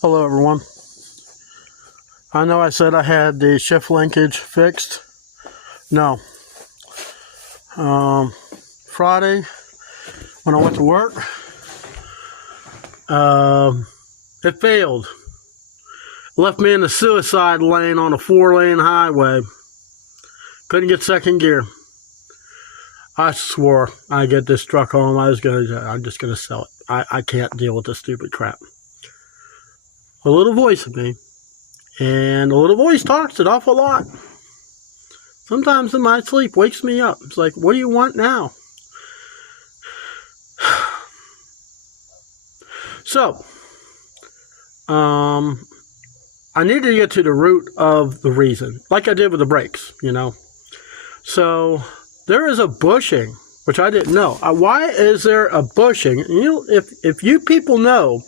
Hello everyone. I know I said I had the shift linkage fixed. No. Friday when I went to work, it failed. Left me in the suicide lane on a 4-lane highway. Couldn't get second gear. I swore I'd get this truck home. I'm just gonna sell it. I can't deal with this stupid crap. A little voice of me, and a little voice talks an awful lot. Sometimes in my sleep wakes me up. It's like, what do you want now? So, I needed to get to the root of the reason, like I did with the brakes, you know. So, there is a bushing, which I didn't know. Why is there a bushing? You know, if you people know,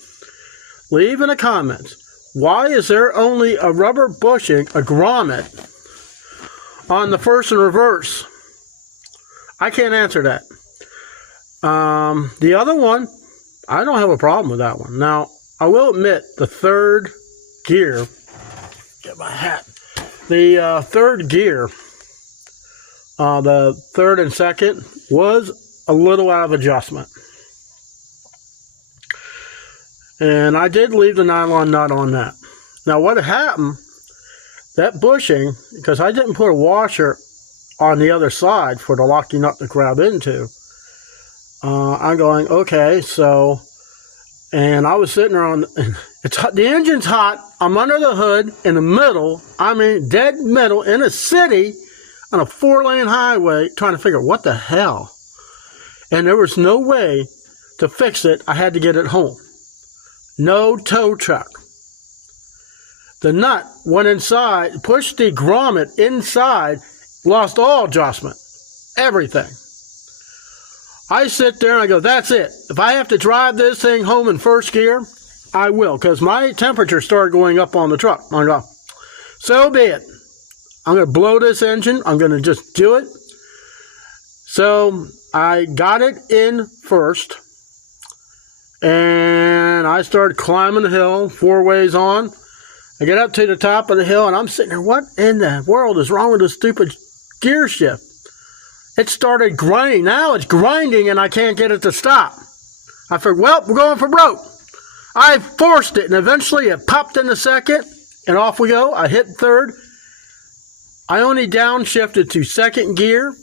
leave in the comments, why is there only a rubber bushing, a grommet, on the first and reverse? I can't answer that. The other one, I don't have a problem with that one. Now, I will admit, the third gear, get my hat, the third gear, the third and second, was a little out of adjustment. And I did leave the nylon nut on that. Now what happened, that bushing, because I didn't put a washer on the other side for the locking nut to grab into, I'm going, okay, so, and I was sitting there on, it's hot, the engine's hot, I'm under the hood, in the middle, I mean dead middle, in a city, on a 4-lane highway, trying to figure what the hell. And there was no way to fix it. I had to get it home. No tow truck. The nut went inside, pushed the grommet inside, lost all adjustment. Everything. I sit there and I go, that's it. If I have to drive this thing home in first gear, I will, because my temperature started going up on the truck. I go, so be it. I'm going to blow this engine. I'm going to just do it. So I got it in first. And I started climbing the hill, 4 ways on. I get up to the top of the hill, and I'm sitting there, what in the world is wrong with this stupid gear shift? It started grinding. Now it's grinding, and I can't get it to stop. I figured, well, we're going for broke. I forced it, and eventually it popped in the second, and off we go. I hit third. I only downshifted to second gear.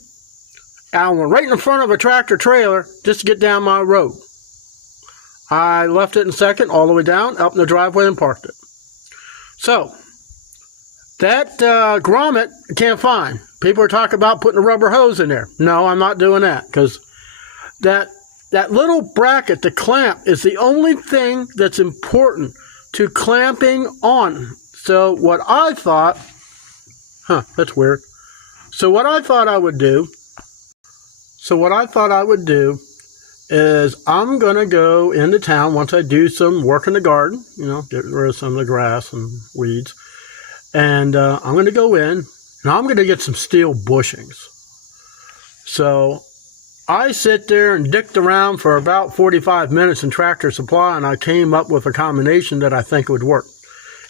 I went right in front of a tractor trailer just to get down my road. I left it in second, all the way down, up in the driveway, and parked it. So, that grommet I can't find. People are talking about putting a rubber hose in there. No, I'm not doing that, because that little bracket, the clamp, is the only thing that's important to clamping on. So, what I thought, that's weird. So, what I thought I would do is I'm going to go into town once I do some work in the garden, you know, get rid of some of the grass and weeds. And I'm going to go in and I'm going to get some steel bushings. So I sit there and dicked around for about 45 minutes in Tractor Supply, and I came up with a combination that I think would work.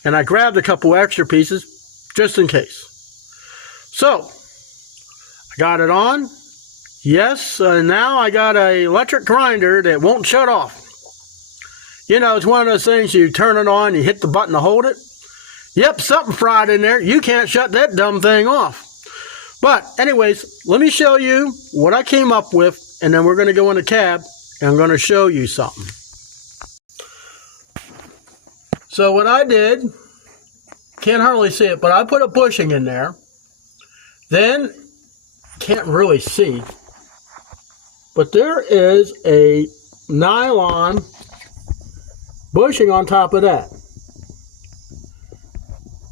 And I grabbed a couple extra pieces just in case. So I got it on. Yes, now I got an electric grinder that won't shut off. You know, it's one of those things, you turn it on, you hit the button to hold it. Yep, something fried in there. You can't shut that dumb thing off. But anyways, let me show you what I came up with, and then we're going to go in the cab, and I'm going to show you something. So what I did, can't hardly see it, but I put a bushing in there. Then, can't really see, but there is a nylon bushing on top of that.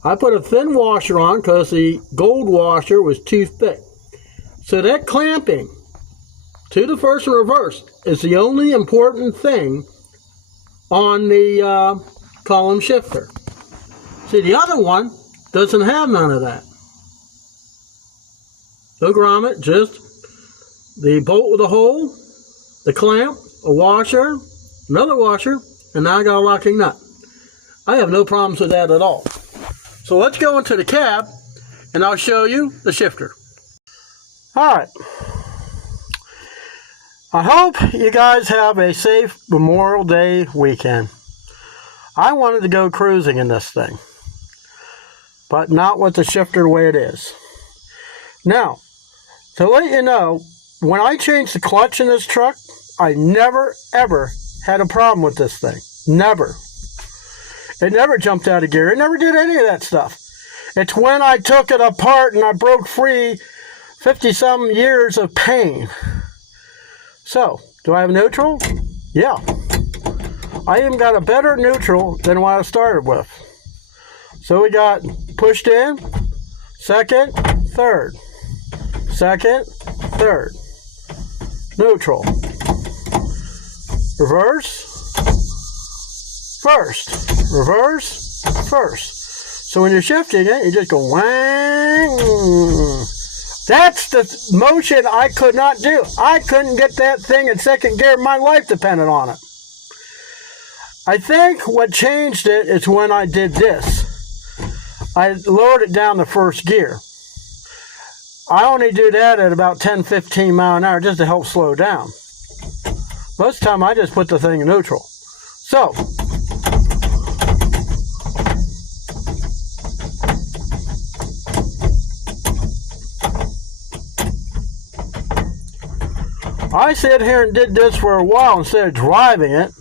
I put a thin washer on because the gold washer was too thick. So that clamping to the first and reverse is the only important thing on the column shifter. See, the other one doesn't have none of that. No grommet, just the bolt with a hole, the clamp, a washer, another washer, and now I got a locking nut. I have no problems with that at all. So let's go into the cab and I'll show you the shifter. Alright. I hope you guys have a safe Memorial Day weekend. I wanted to go cruising in this thing, but not with the shifter the way it is. Now, to let you know, when I changed the clutch in this truck, I never ever had a problem with this thing. Never. It never jumped out of gear. It never did any of that stuff. It's when I took it apart and I broke free 50-some years of pain. So, do I have neutral? Yeah. I even got a better neutral than what I started with. So we got pushed in, second, third. Second, third. Neutral. Reverse, first. Reverse, first. So when you're shifting it, you just go whang. That's the motion I could not do. I couldn't get that thing in second gear. My life depended on it. I think what changed it is when I did this. I lowered it down to first gear. I only do that at about 10-15 mile an hour just to help slow down. Most of the time I just put the thing in neutral. So, I sat here and did this for a while instead of driving it.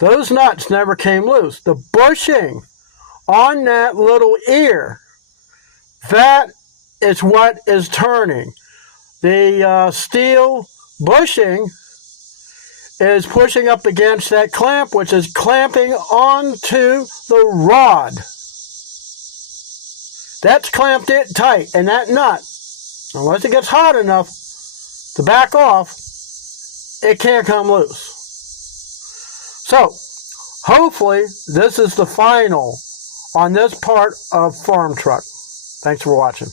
Those nuts never came loose. The bushing on that little ear, that is what is turning. The steel bushing is pushing up against that clamp, which is clamping onto the rod. That's clamped it tight, and that nut, unless it gets hot enough to back off, it can't come loose. So, hopefully, this is the final on this part of Farm Truck. Thanks for watching.